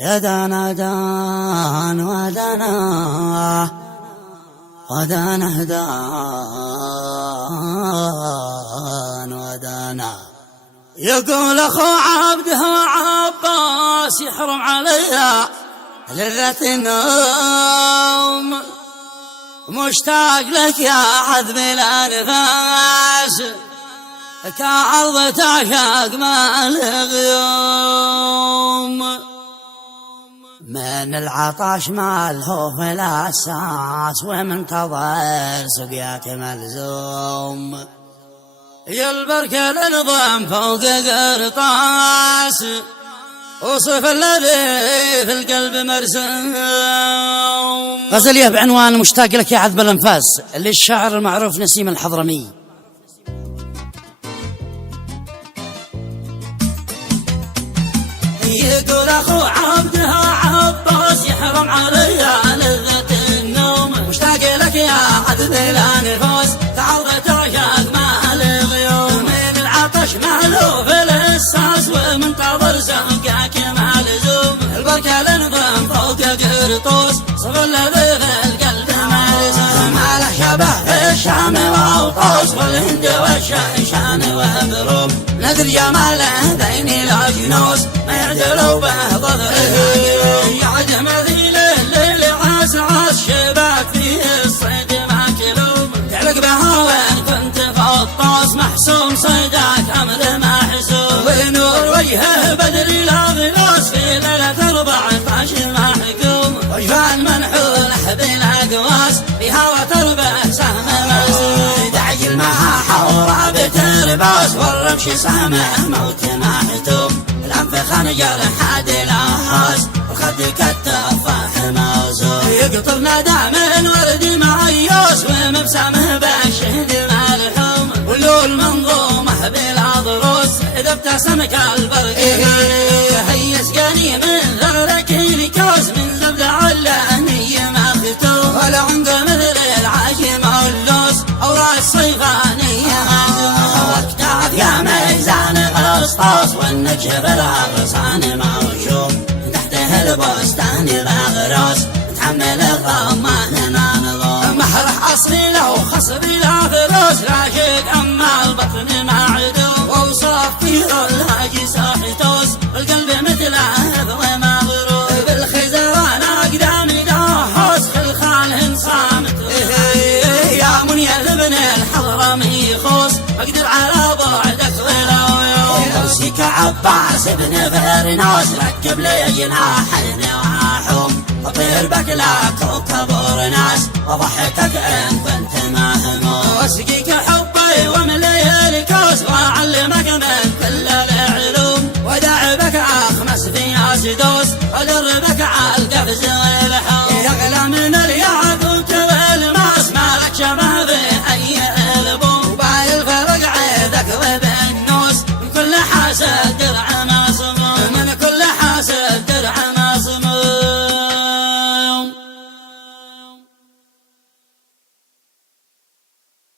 يا دانا دان ودانا ودانا دان ودانا. يقول أخو عبده عباس يحرم عليها لذة النوم، مشتاق لك يا عذب الأنفاس كعرض تعشاق مع الغيوم. من العطش ما الهوف الأساس ومنتظر سقياك ملزوم، يلبرك للنظام فوق قرطاس وصف الذي في القلب مرسوم. غزلية بعنوان مشتاق لك يا عذب الأنفاس للشاعر المعروف نسيم الحضرمي. يقول أخو عبده عباس يحرم عليا لذة النوم، مشتاق لك يا عذب الأنفاس تعرض تعشاق مع الغيوم. من العطش مألوف الإحساس ومنتظر سقاك مع اللزوم، البركة لنظام فوق قرطوس صف الذي في القلب مرسوم. ما له شبه في الشام وأوطاس والهند والشيشان وبروم، نذر جماله بين الأجنوس ما يعدلوا به ظهره. يعد مثيل الليل عاس عاس شباك فيه الصيد ماكلوم، تعلق بها وين كنت فطاس محسوم صيداك أمر محسوم. ونور وجهه بدر الأغلاس في ليلة 14 محكوم، وجفان منحولة بالأقواس بها وتربه سهم مسدود. عجل معها حورة بترباس والرمش سامع موت محتوم، الأنف خنجر حاد الأحاس والخد كالتفاح موزون. يقطر ندى من ورد معيوس ومبسمه بالشهد ملحوم، واللول منظومه بالأضروس إذا ابتسم كالبرق. هي سقاني من ثغرك الكوس من زبد علاني مختوم، ولا عنق مثل العاجم واللوس أو راس صيفانية مهزوم. واكتاف يا ميزان قسطاس والنجف الأغصان موشوم، تحته البستان بغراس تحمل الضمان منظوم. محرح أصلي لو خصب الأغراس راشق أما البطن معدوم، ووصاف فيه الهاجي صاحتوس القلب مثل هذو مغروم. بالخزران أقدامي داحوس خلخالهن صامت يا منيا ابن الحضرمي خوس أقدر على بعدك ولو يوم. يوسيك عباس ابن فرناس ركب لي جناحين وحوم، أطير بك لا كوكب ورناس وضحكك إن كنت مهموم. واسقيك حبي وملي الكوس وأعلمك من كل العلوم، وداعبك أخمس في أسدوس ودربك على القفز والحوم. يغلى من